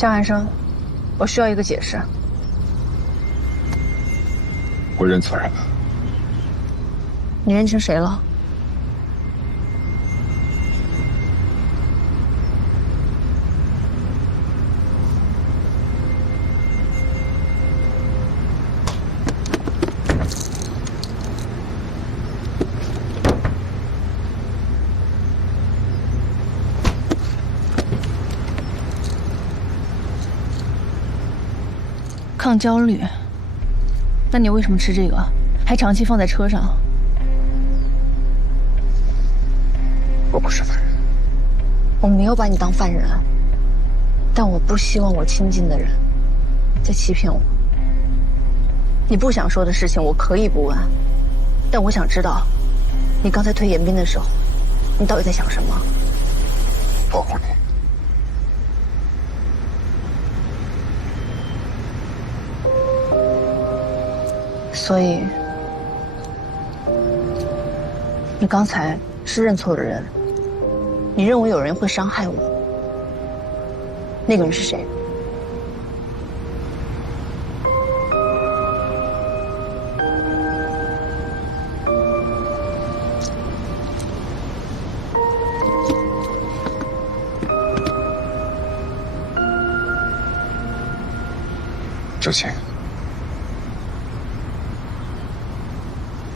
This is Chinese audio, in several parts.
江寒生，我需要一个解释。我认错人了。你认清谁了？抗焦虑？那你为什么吃这个，还长期放在车上？我不是犯人。我没有把你当犯人，但我不希望我亲近的人在欺骗我。你不想说的事情，我可以不问，但我想知道，你刚才推严彬的时候，你到底在想什么？保护你。所以，你刚才是认错了人，你认为有人会伤害我，那个人是谁？周晴，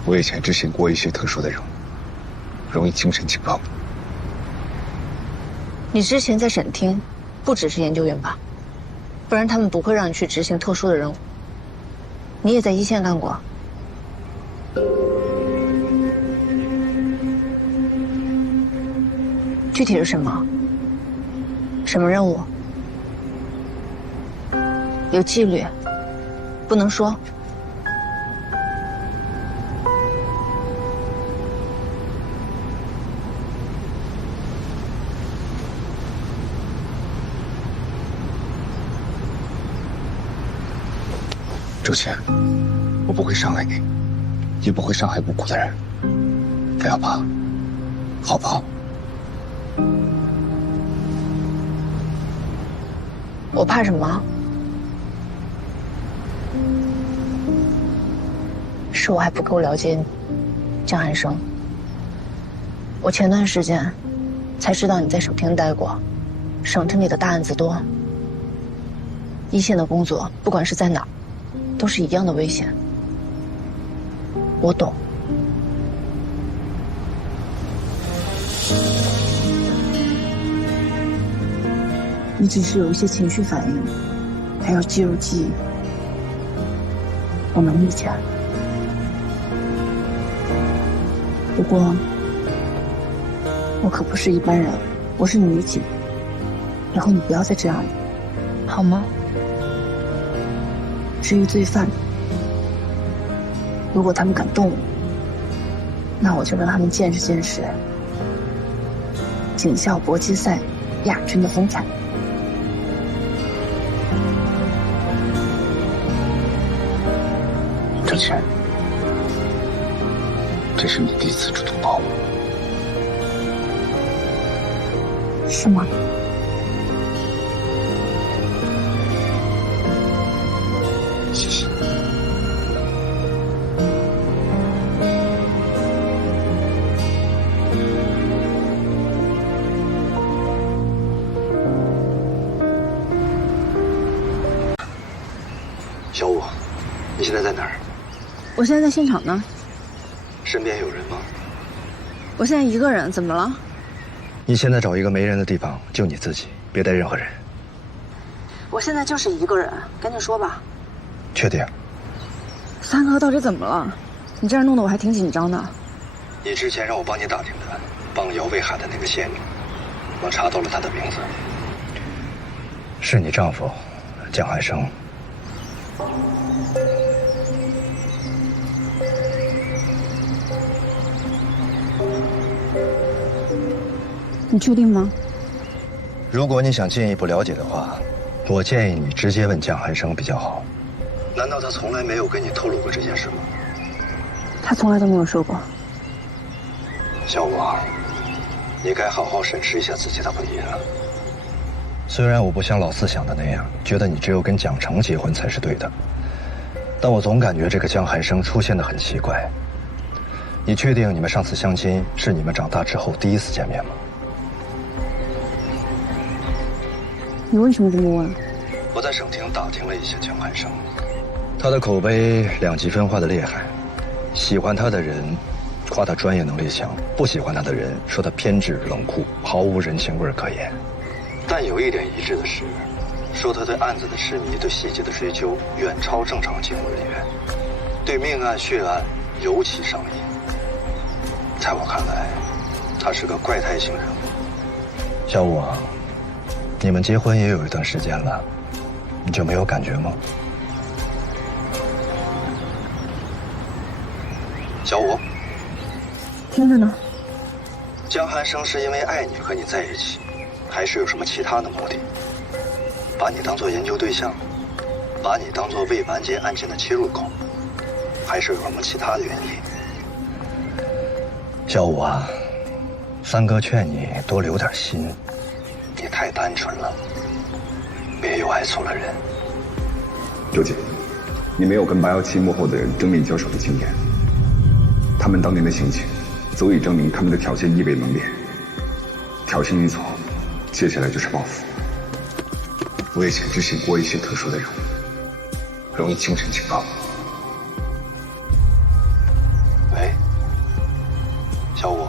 我以前执行过一些特殊的任务，容易精神紧绷。你之前在省厅，不只是研究员吧？不然他们不会让你去执行特殊的任务。你也在一线干过。具体是什么？什么任务？有纪律，不能说。周晴，我不会伤害你，也不会伤害无辜的人。不要怕，好不好？我怕什么？是我还不够了解你，江寒生。我前段时间才知道你在省厅待过，省城里的大案子多，一线的工作不管是在哪儿，都是一样的危险。我懂。你只是有一些情绪反应，还有肌肉记忆，我能理解。不过，我可不是一般人，我是女警。以后你不要再这样了，好吗？至于罪犯，如果他们敢动我，那我就让他们见识见识警校搏击赛亚军的风采。周晴，这是你第一次主动抱我，是吗？谢谢。小五，你现在在哪儿？我现在在现场呢。身边有人吗？我现在一个人，怎么了？你现在找一个没人的地方，就你自己，别带任何人。我现在就是一个人，赶紧说吧。确定？三哥到底怎么了？你这样弄得我还挺紧张的。你之前让我帮你打听的，帮姚卫海的那个仙女，我查到了她的名字，是你丈夫江寒生。你确定吗？如果你想进一步了解的话，我建议你直接问江寒生比较好。难道他从来没有跟你透露过这件事吗？他从来都没有说过。小五，你该好好审视一下自己的婚姻了。虽然我不像老四想的那样，觉得你只有跟蒋成结婚才是对的，但我总感觉这个江寒生出现的很奇怪。你确定你们上次相亲是你们长大之后第一次见面吗？你为什么这么问？我在省厅打听了一下江寒生，他的口碑两极分化的厉害，喜欢他的人夸他专业能力强，不喜欢他的人说他偏执冷酷，毫无人情味可言。但有一点一致的是，说他对案子的痴迷，对细节的追究远超正常警务人员，对命案血案尤其上瘾。在我看来，他是个怪胎型人物。小武啊，你们结婚也有一段时间了，你就没有感觉吗？小武，听着呢。江寒生是因为爱你和你在一起，还是有什么其他的目的？把你当作研究对象，把你当作未完结案件的切入口，还是有什么其他的原因？小武啊，三哥劝你多留点心，你太单纯了，别又爱错了人。周姐，你没有跟817幕后的人正面交手的经验，他们当年的行径足以证明他们的挑衅意味浓烈。挑衅一错，接下来就是报复。危险之性过一些特殊的人物，容易精神警告。喂，小武，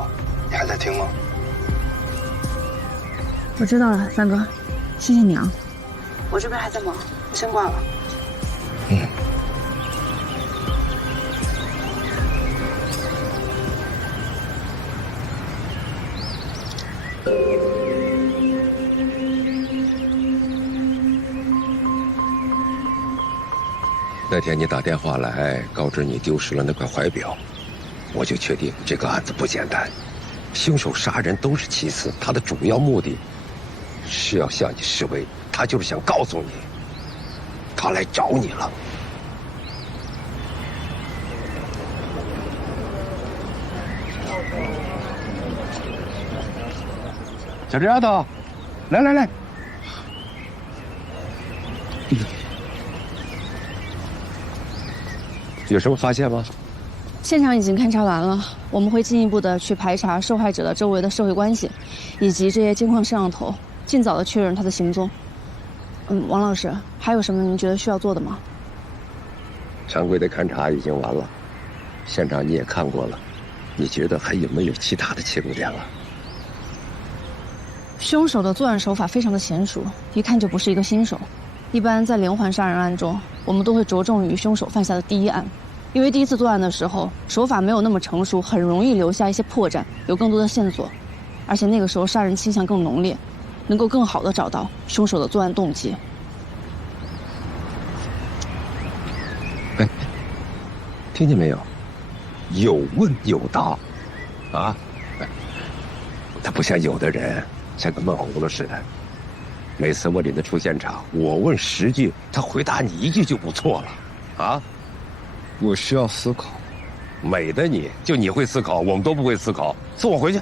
你还在听吗？我知道了，三哥，谢谢你啊。我这边还在忙，我先挂了。嗯。那天你打电话来告知你丢失了那块怀表，我就确定这个案子不简单。凶手杀人都是其次，他的主要目的是要向你示威，他就是想告诉你，他来找你了。小丫头，来来来。有什么发现吗？现场已经勘查完了，我们会进一步的去排查受害者的周围的社会关系，以及这些监控摄像头，尽早的确认他的行踪。王老师，还有什么您觉得需要做的吗？常规的勘查已经完了，现场你也看过了，你觉得还有没有其他的切入点了？凶手的作案手法非常的娴熟，一看就不是一个新手。一般在连环杀人案中，我们都会着重于凶手犯下的第一案，因为第一次作案的时候手法没有那么成熟，很容易留下一些破绽，有更多的线索，而且那个时候杀人倾向更浓烈，能够更好的找到凶手的作案动机。哎，听见没有？有问有答，啊！他不像有的人像个闷葫芦似的。每次我领他出现场，我问10句，他回答你1句就不错了，啊！我需要思考。美的你，就你会思考，我们都不会思考。送我回去。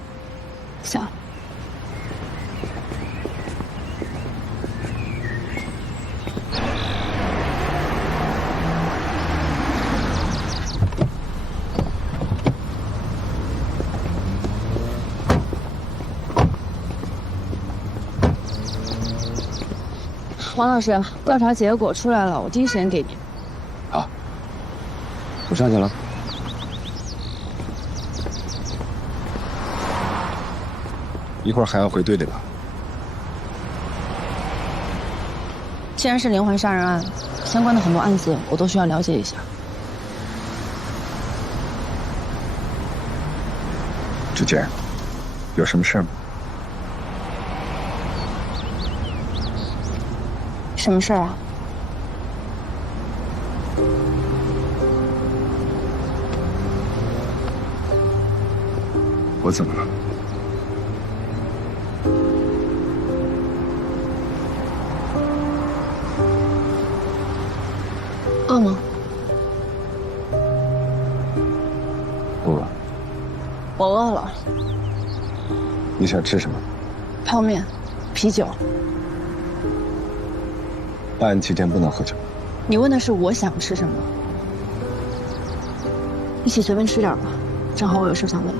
行。王老师，调查结果出来了，我第一时间给你。好，我上去了。一会儿还要回队里吧？既然是连环杀人案，相关的很多案子我都需要了解一下。志坚，有什么事吗？什么事儿啊？我怎么了？饿吗？不饿。我饿了。你想吃什么？泡面、啤酒。办案期间不能喝酒。你问的是我想吃什么？一起随便吃点吧，正好我有事想问。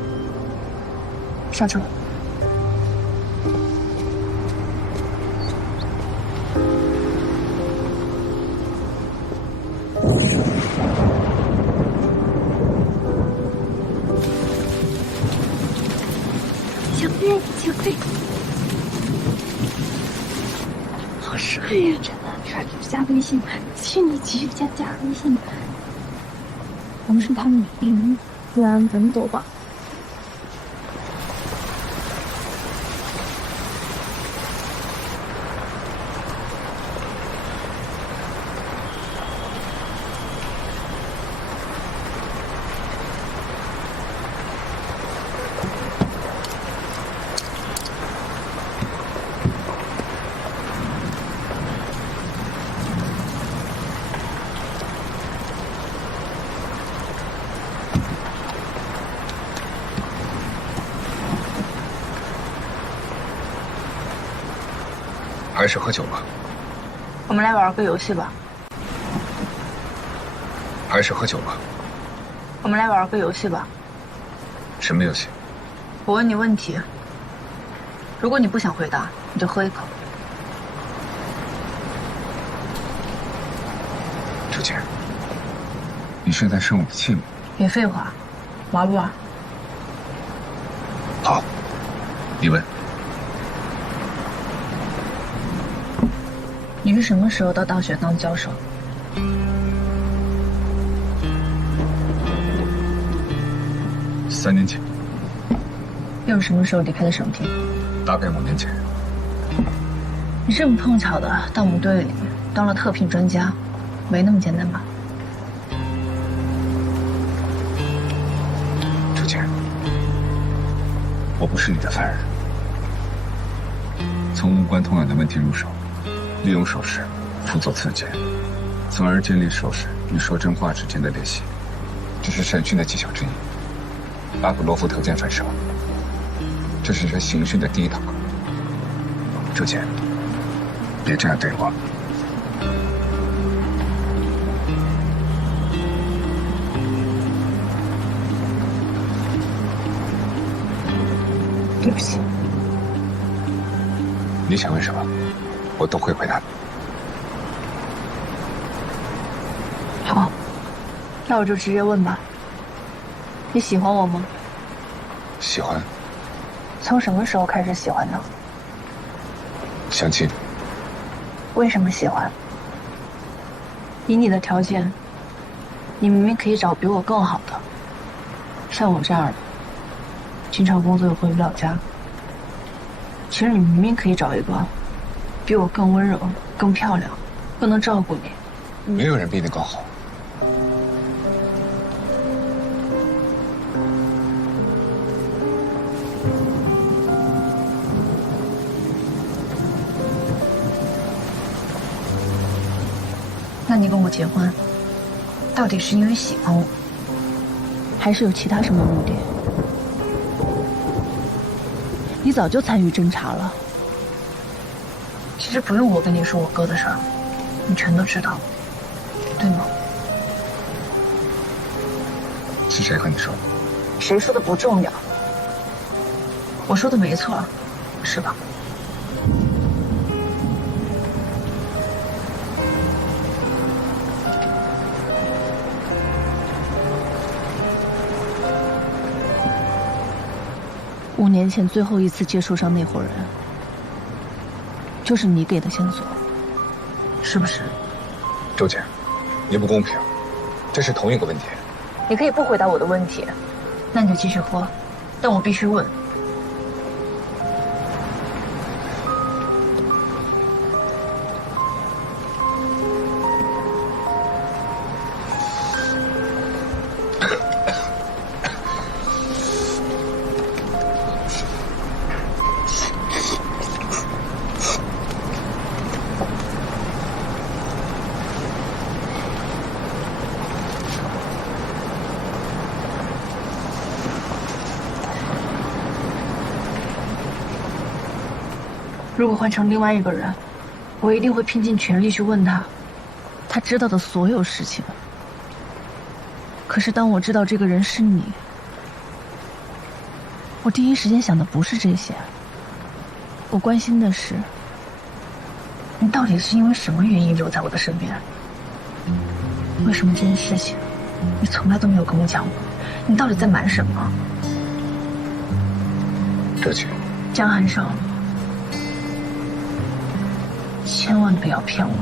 上车。小贝，小贝，好帅呀！真的，加微信，去你局加微信。我们是他们不然咱们走吧。还是喝酒吧。我们来玩个游戏吧。还是喝酒吧。我们来玩个游戏吧。什么游戏？我问你问题，如果你不想回答，你就喝一口。朱姐，你是在生我的气吗？别废话，玩不玩？好，你问。你是什么时候到大学当教授？3年前。又是什么时候离开的省厅？大概5年前。你这么碰巧的到我们队里当了特聘专家，没那么简单吧？朱姐，我不是你的犯人。从无关痛痒的问题入手，利用手势辅佐刺激，从而建立手势与说真话之间的联系，这是审讯的技巧之一。巴甫洛夫条件反射，这是这刑讯的第一堂课。朱姐，别这样对我。对不起。你想问什么，我都会回答你。好，那我就直接问吧。你喜欢我吗？喜欢。从什么时候开始喜欢的？相亲。为什么喜欢？以你的条件，你明明可以找比我更好的，像我这样的，经常工作又回不了家。其实你明明可以找一个比我更温柔、更漂亮、更能照顾你。没有人比你更好。那你跟我结婚，到底是因为喜欢我，还是有其他什么目的？你早就参与侦查了。其实不用我跟你说我哥的事儿，你全都知道，对吗？是谁和你说？谁说的不重要，我说的没错，是吧？5年前最后一次接触上那伙人，就是你给的线索，是不是？周姐，你不公平，这是同一个问题。你可以不回答我的问题，那你就继续喝，但我必须问。如果换成另外一个人，我一定会拼尽全力去问他，他知道的所有事情。可是当我知道这个人是你，我第一时间想的不是这些，我关心的是，你到底是因为什么原因留在我的身边？为什么这件事情你从来都没有跟我讲过？你到底在瞒什么？哲姐，江寒生，千万不要骗我。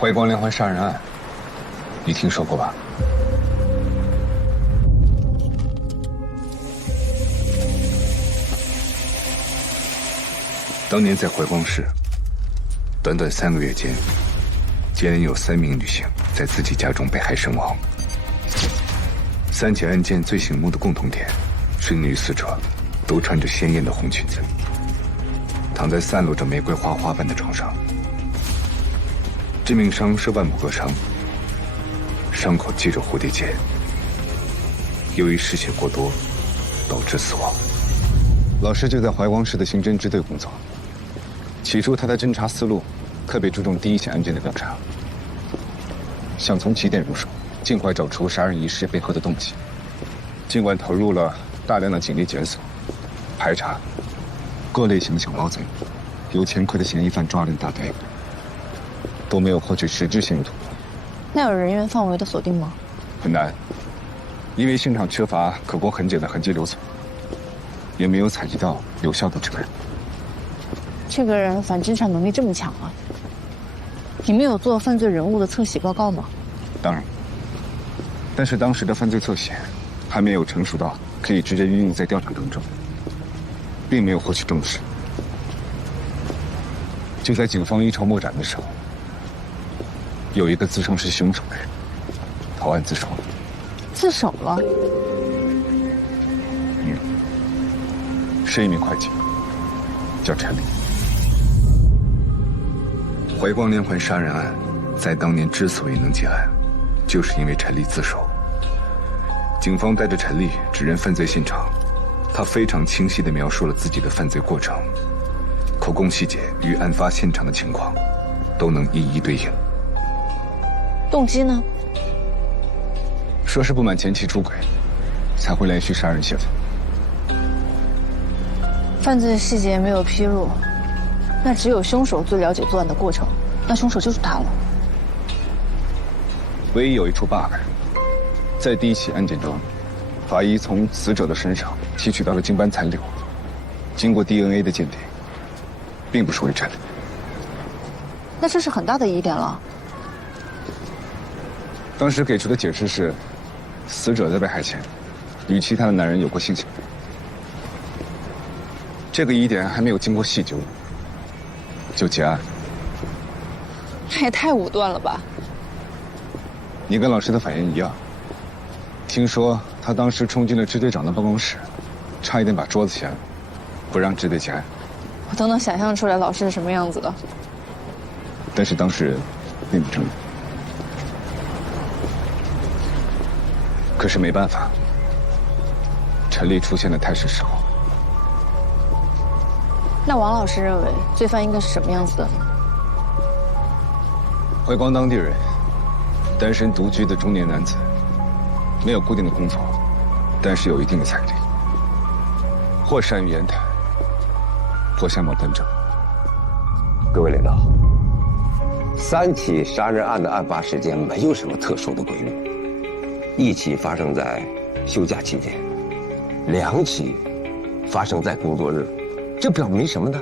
怀光连环杀人案，你听说过吧？当年在怀光市，短短3个月间，接连有3名女性在自己家中被害身亡。3起案件最醒目的共同点是女死者都穿着鲜艳的红裙子，躺在散落着玫瑰花花瓣的床上。致命伤是腕部割伤，伤口系着蝴蝶结，由于失血过多，导致死亡。老师就在怀光市的刑侦支队工作。起初他的侦查思路特别注重第一起案件的调查，想从起点入手，尽快找出杀人一事背后的动机。尽管投入了大量的警力检索、排查各类型小猫贼，有前科的嫌疑犯抓了一大堆，都没有获取实质性的突破。那有人员范围的锁定吗？很难，因为现场缺乏可供痕检的痕迹留存，也没有采集到有效的指纹。这个人反侦查能力这么强啊！你们有做犯罪人物的侧写报告吗？当然，但是当时的犯罪侧写还没有成熟到可以直接运用在调查当中，并没有获取重视。就在警方一筹莫展的时候，有一个自称是凶手的人投案自首了。自首了？是一名会计，叫陈丽。怀光连环杀人案在当年之所以能结案，就是因为陈丽自首。警方带着陈丽指认犯罪现场，他非常清晰地描述了自己的犯罪过程，口供细节与案发现场的情况都能一一对应。动机呢？说是不满前妻出轨，才会连续杀人泄愤。犯罪细节没有披露，那只有凶手最了解作案的过程，那凶手就是他了。唯一有一处 bug， 在第一起案件中，法医从死者的身上提取到了精斑残留，经过 DNA 的鉴定，并不属于陈丽。那这是很大的疑点了。当时给出的解释是，死者在被害前与其他的男人有过性行为。这个疑点还没有经过细究，就结案。这也太武断了吧！你跟老师的反应一样。听说他当时冲进了支队长的办公室，差一点把桌子掀了，不让支队结案。我都能想象出来老师是什么样子的。但是当事人并不承认。可是没办法，陈丽出现的太是时候。那王老师认为罪犯应该是什么样子的呢？怀光当地人，单身独居的中年男子，没有固定的工作，但是有一定的财力，或善于言谈，或相貌端正。各位领导，3起杀人案的案发时间没有什么特殊的规律，一起发生在休假期间，2起发生在工作日，这表明什么呢？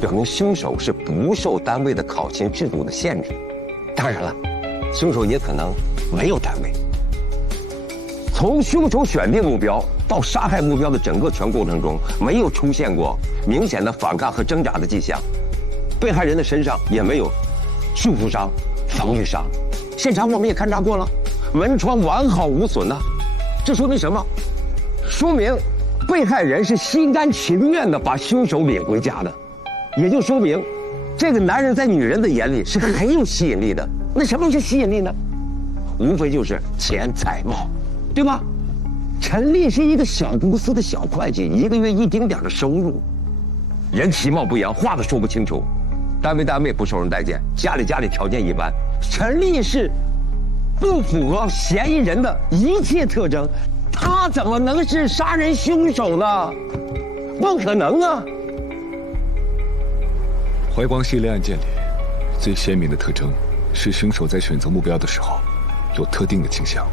表明凶手是不受单位的考勤制度的限制。当然了，凶手也可能没有单位。从凶手选定目标到杀害目标的整个全过程中，没有出现过明显的反抗和挣扎的迹象，被害人的身上也没有束缚伤、防御伤。现场我们也勘察过了，门窗完好无损呐。这说明什么？说明被害人是心甘情愿地把凶手领回家的，也就说明这个男人在女人的眼里是很有吸引力的。那什么是吸引力呢？无非就是钱财貌，对吧？陈丽是一个小公司的小会计，一个月1丁点的收入，人其貌不扬，话都说不清楚，单位不受人待见，家里条件一般。陈丽是不符合嫌疑人的一切特征，他怎么能是杀人凶手呢？不可能啊！怀光系列案件里，最鲜明的特征是凶手在选择目标的时候有特定的倾向。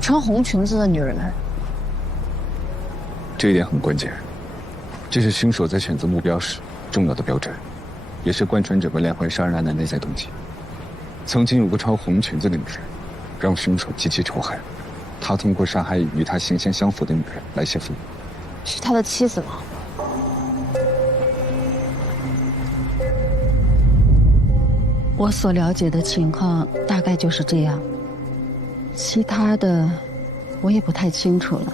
穿红裙子的女人，这一点很关键，这是凶手在选择目标时重要的标准，也是贯穿整个连环杀人案的内在动机。曾经有个穿红裙子的女人，让凶手极其仇恨，他通过杀害与他形象相符的女人来泄愤。是他的妻子吗？我所了解的情况大概就是这样，其他的我也不太清楚了。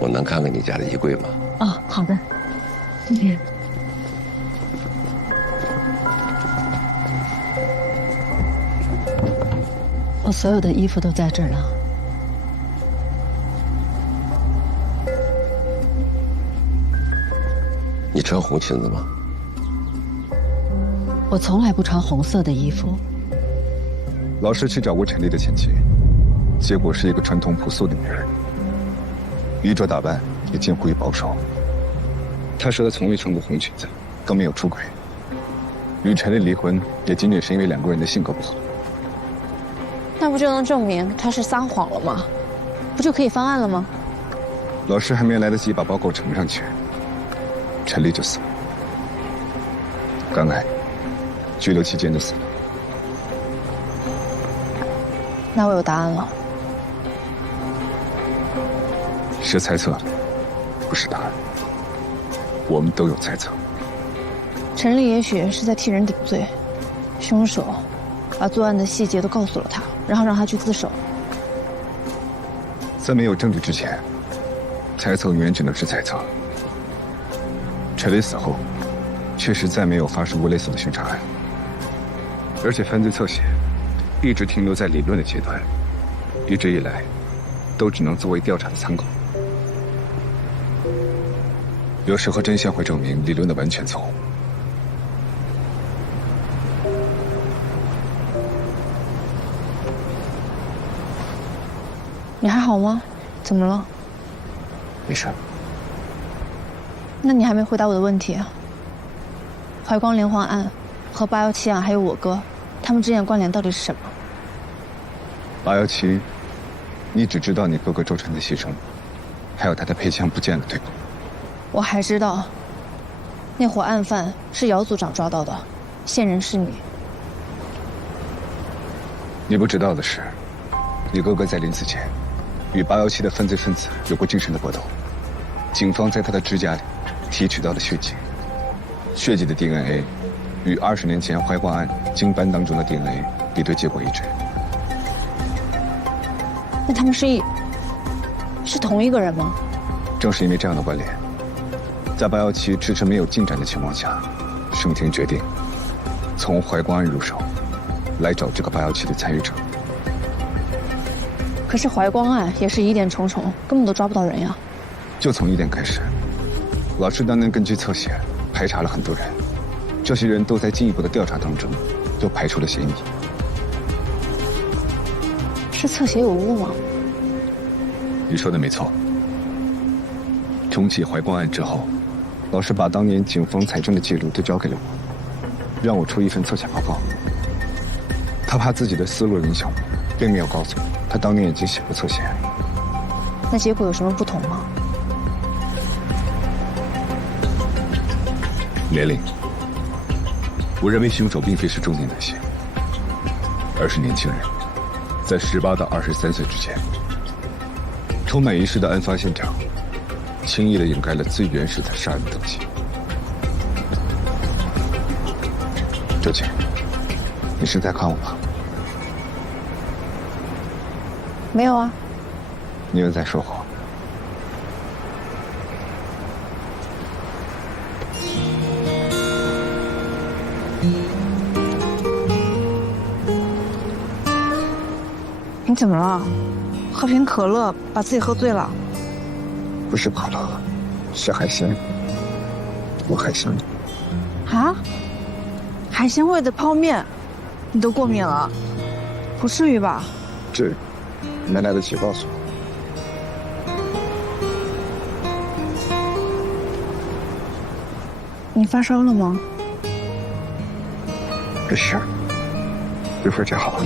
我能看看你家的衣柜吗？哦，好的，谢谢。我所有的衣服都在这儿了。你穿红裙子吗？我从来不穿红色的衣服。老师去找过陈丽的前妻，结果是一个传统朴素的女人，衣着打扮也近乎于保守。她说她从未穿过红裙子，更没有出轨。与陈丽离婚也仅仅是因为两个人的性格不合。那不就能证明他是撒谎了吗？不就可以翻案了吗？老师还没来得及把报告呈上去，陈丽就死了，肝癌，拘留期间就死了。那我有答案了。是猜测，不是答案。我们都有猜测。陈丽也许是在替人顶罪，凶手把作案的细节都告诉了他，然后让他去自首。在没有证据之前，猜测永远只能是猜测。陈丽死后，确实再没有发生过类似的凶杀案，而且犯罪侧写一直停留在理论的阶段，一直以来都只能作为调查的参考。有时候真相会证明理论的完全错误。你还好吗？怎么了？没事。那你还没回答我的问题啊。怀光连环案和817案还有我哥，他们之间的关联到底是什么？817，你只知道你哥哥周晨的牺牲，还有他的配枪不见了，对吧？我还知道，那伙案犯是姚组长抓到的，线人是你。你不知道的是，你哥哥在临死前与817的犯罪分子有过精神的搏斗，警方在他的指甲里提取到了血迹，血迹的 DNA 与20年前怀光案经班当中的 DNA 比对结果一致。那他们是同一个人吗？正是因为这样的关联，在817迟迟没有进展的情况下，省庭决定从怀光案入手，来找这个817的参与者。可是怀光案也是疑点重重，根本都抓不到人呀。就从疑点开始，老师当年根据侧写排查了很多人，这些人都在进一步的调查当中都排除了嫌疑。是侧写有误吗？你说的没错。重启怀光案之后，老师把当年警方采证的记录都交给了我，让我出一份侧写报告。他怕自己的思路影响我，并没有告诉我他当年已经写过侧写。那结果有什么不同吗？年龄，我认为凶手并非是中年男性，而是年轻人，在18到23岁之间。充满仪式的案发现场，轻易的掩盖了最原始的杀人动机。周姐，你是在看我吗？没有啊。你又在说谎。你怎么了？喝瓶可乐把自己喝醉了？不是可乐，是海鲜。我海鲜。啊？海鲜味的泡面，你都过敏了？不至于吧？这没来得及告诉我。你发烧了吗？没事，一会儿就好了。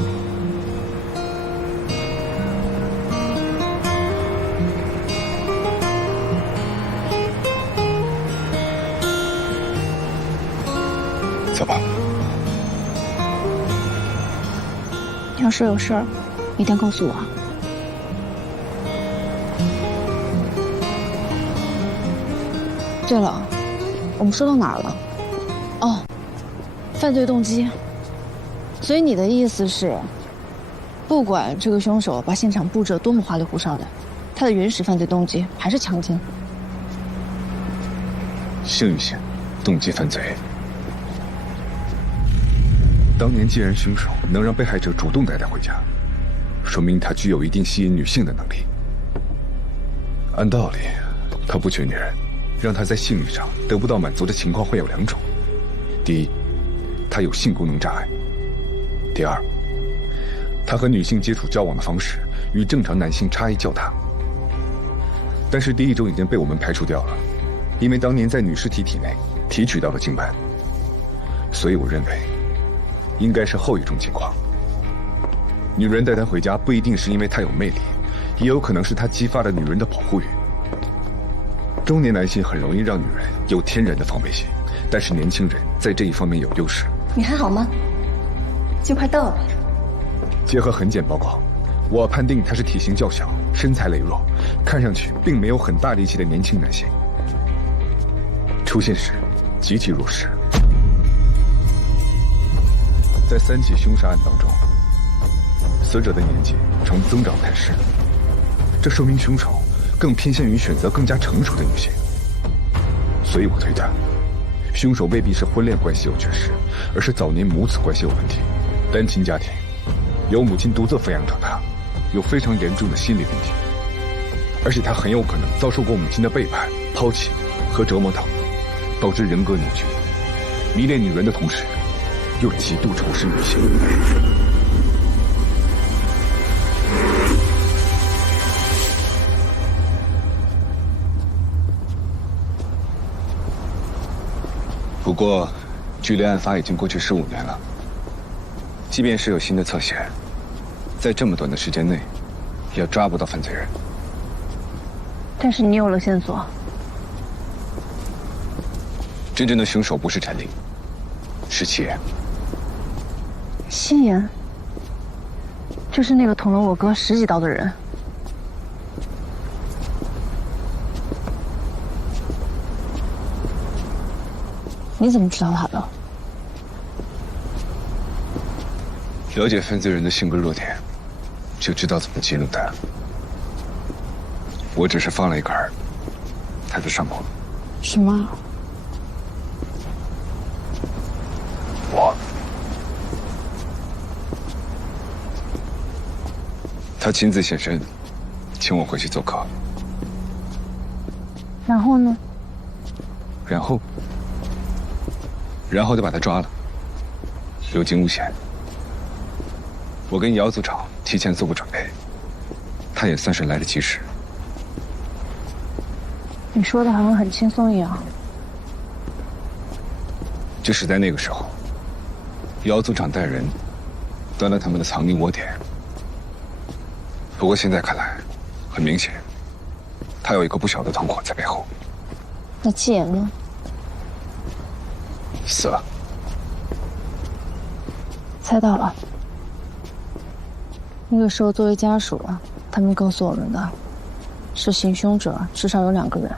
走吧。要是有事儿，一定告诉我。对了，我们说到哪儿了？哦，犯罪动机。所以你的意思是，不管这个凶手把现场布置得多么花里胡哨的，他的原始犯罪动机还是强奸。性欲性，动机犯罪。当年既然凶手能让被害者主动带他回家，说明他具有一定吸引女性的能力。按道理，他不缺女人，让他在性欲上得不到满足的情况会有两种：第一，他有性功能障碍；第二，他和女性接触交往的方式与正常男性差异较大。但是第一种已经被我们排除掉了，因为当年在女尸体体内提取到了精斑，所以我认为应该是后一种情况。女人带他回家不一定是因为他有魅力，也有可能是他激发了女人的保护欲。中年男性很容易让女人有天然的防备心，但是年轻人在这一方面有优势。你还好吗？就快到了。结合痕检报告，我判定他是体型较小、身材羸弱，看上去并没有很大力气的年轻男性。出现时极其弱势。在3起凶杀案当中，死者的年纪呈增长态势，这说明凶手更偏向于选择更加成熟的女性。所以我推断，凶手未必是婚恋关系有缺失，而是早年母子关系有问题。单亲家庭，由母亲独自抚养长大，有非常严重的心理问题，而且他很有可能遭受过母亲的背叛、抛弃和折磨等，导致人格扭曲，迷恋女人的同时又极度仇视女性。不过，距离案发已经过去15年了，即便是有新的侧写，在这么短的时间内，也抓不到犯罪人。但是你有了线索。真正的凶手不是陈琳，是戚言。夕颜，就是那个捅了我哥10几刀的人。你怎么知道他的？了解犯罪人的性格弱点，就知道怎么激怒他。我只是放了一杆，他就上钩了。什么？他亲自现身，请我回去做客。然后呢？然后就把他抓了，有惊无险。我跟姚组长提前做过准备，他也算是来得及时。你说的好像很轻松一样。就是在那个时候，姚组长带人端了他们的藏匿窝点。不过现在看来，很明显，他有一个不小的团伙在背后。那戚言呢？死了。猜到了。那个时候作为家属，他们告诉我们的，是行凶者至少有2个人。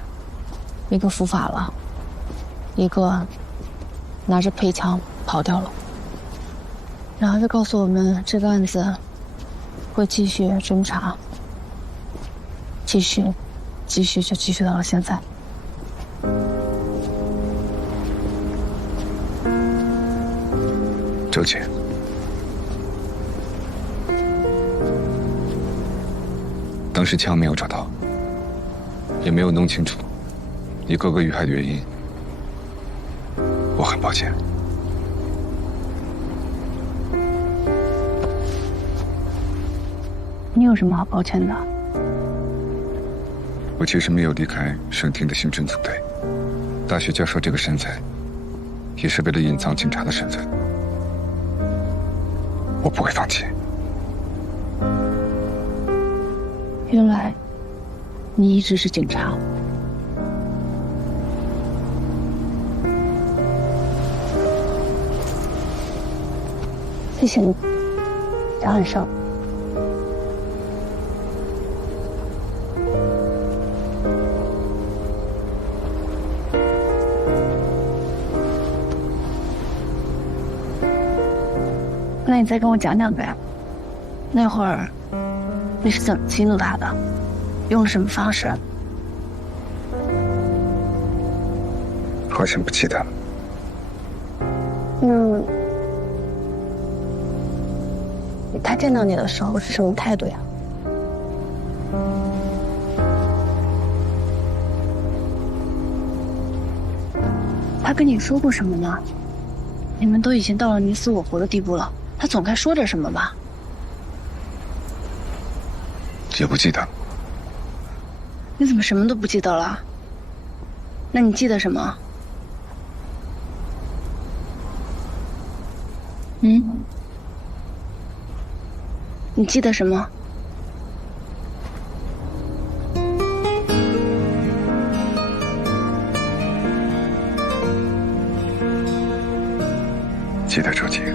一个伏法了，一个拿着配枪跑掉了。然后就告诉我们这个案子会继续侦查，继续就继续到了现在。周姐，当时枪没有找到，也没有弄清楚你哥哥遇害的原因，我很抱歉。你有什么好抱歉的？我其实没有离开省厅的刑侦组队，大学教授这个身份，也是为了隐藏警察的身份。我不会放弃。原来你一直是警察。谢谢你，张汉生。那你再跟我讲讲呗，那会儿你是怎么激怒他的，用了什么方式？好像不记得了。他见到你的时候是什么态度呀？他跟你说过什么呢？你们都已经到了你死我活的地步了，他总该说点什么吧？也不记得。你怎么什么都不记得了？那你记得什么？你记得什么？记得周姐。